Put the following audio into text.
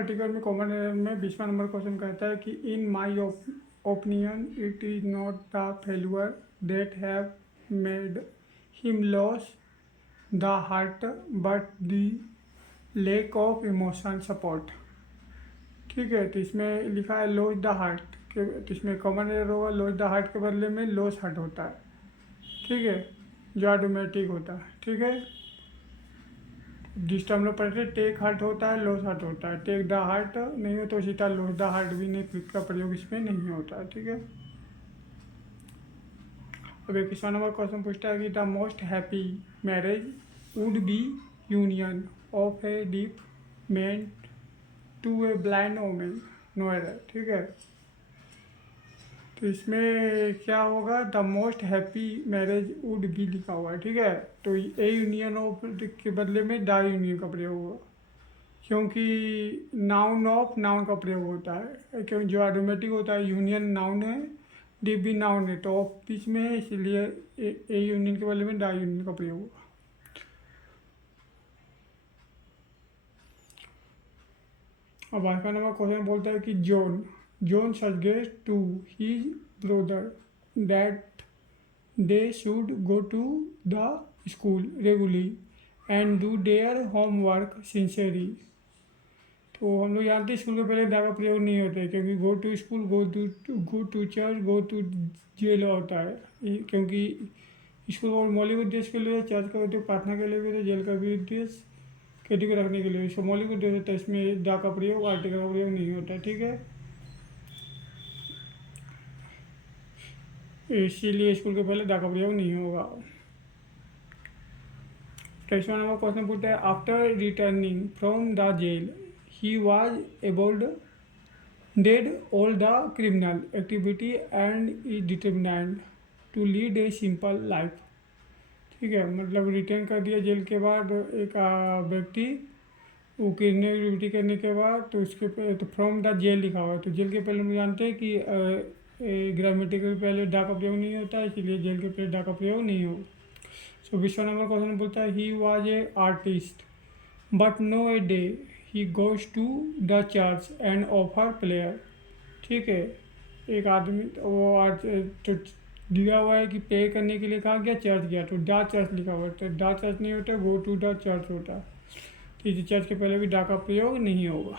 Article में common error में 20वां number question कहता है कि in my opinion it is not the failure that have made him loss the heart but the lack of emotion support. ठीक है, तो इसमें लिखा है लॉस द हार्ट के, तो इसमें कॉमन एरर होगा लॉस द हार्ट के बदले में लॉस हार्ट होता है। ठीक है, जो ऑटोमेटिक होता है। ठीक है, जिस टाइम हम लोग पढ़ते हैं टेक हार्ट होता है, लॉस हार्ट होता है। टेक द हार्ट नहीं हो तो उसी तरह लॉस द हार्ट भी नहीं, क्विक का प्रयोग इसमें नहीं होता है। ठीक है, अब 21वां नंबर क्वेश्चन पूछता है कि the most happy marriage would be union of a deaf man to a blind women no error. ठीक है, तो इसमें क्या होगा, the most happy marriage would be लिखा हुआ है। ठीक है, तो ए यूनियन ऑफ के बदले में द यूनियन का प्रयोग होगा, क्योंकि नाउन ऑफ नाउन का प्रयोग होता है, क्योंकि जो ऑटोमेटिक होता है यूनियन नाउन है, डी भी नाउन है, तो ऑफ बीच में है, इसलिए ए यूनियन के बदले में द यूनियन का प्रयोग होगा। अब 22वां नंबर क्वेश्चन बोलता है कि John suggest to his brother that they should go to the school regularly and do their homework sincerely. तो हम लोग जानते हैं स्कूल के पहले दा का प्रयोग नहीं होता है, क्योंकि go to school, go to church, go to jail होता है, क्योंकि स्कूल और मौलिक उद्देश्य के लिए, चर्च का उद्देश्य प्रार्थना के लिए भी होता है, जेल का भी उद्देश्य खेती को रखने के लिए। इसको मौलिक उद्देश्य होता है, इसमें दा का प्रयोग आर्टिकल का प्रयोग नहीं होता है। ठीक है, इसीलिए स्कूल के पहले दा का प्रयोग नहीं होगा। 23वां नंबर क्वेश्चन पूछता है after returning from the jail he was एबल्ड डेड all the criminal activity and is determined to lead a simple life. ठीक है, मतलब रिटर्न कर दिया जेल के बाद एक व्यक्ति, वो क्रिमिनल एक्टिविटी करने के बाद, तो उसके तो फ्रॉम द जेल लिखा हुआ है, तो जेल के पहले हम जानते हैं कि ग्रामेटिकल पहले डा का प्रयोग नहीं होता है, इसलिए जेल के पहले डा का प्रयोग नहीं होगा। सो 20वां नंबर क्वेश्चन बोलता है he was a artist but now a day he goes to the church and offer prayer. ठीक है, एक आदमी वो तो दिया हुआ है कि पे करने के लिए कहा गया, चर्च गया, तो द चर्च लिखा हुआ है, तो द चर्च नहीं होता, गो टू द चर्च होता है, तो इस चर्च के पहले भी डा का प्रयोग नहीं होगा।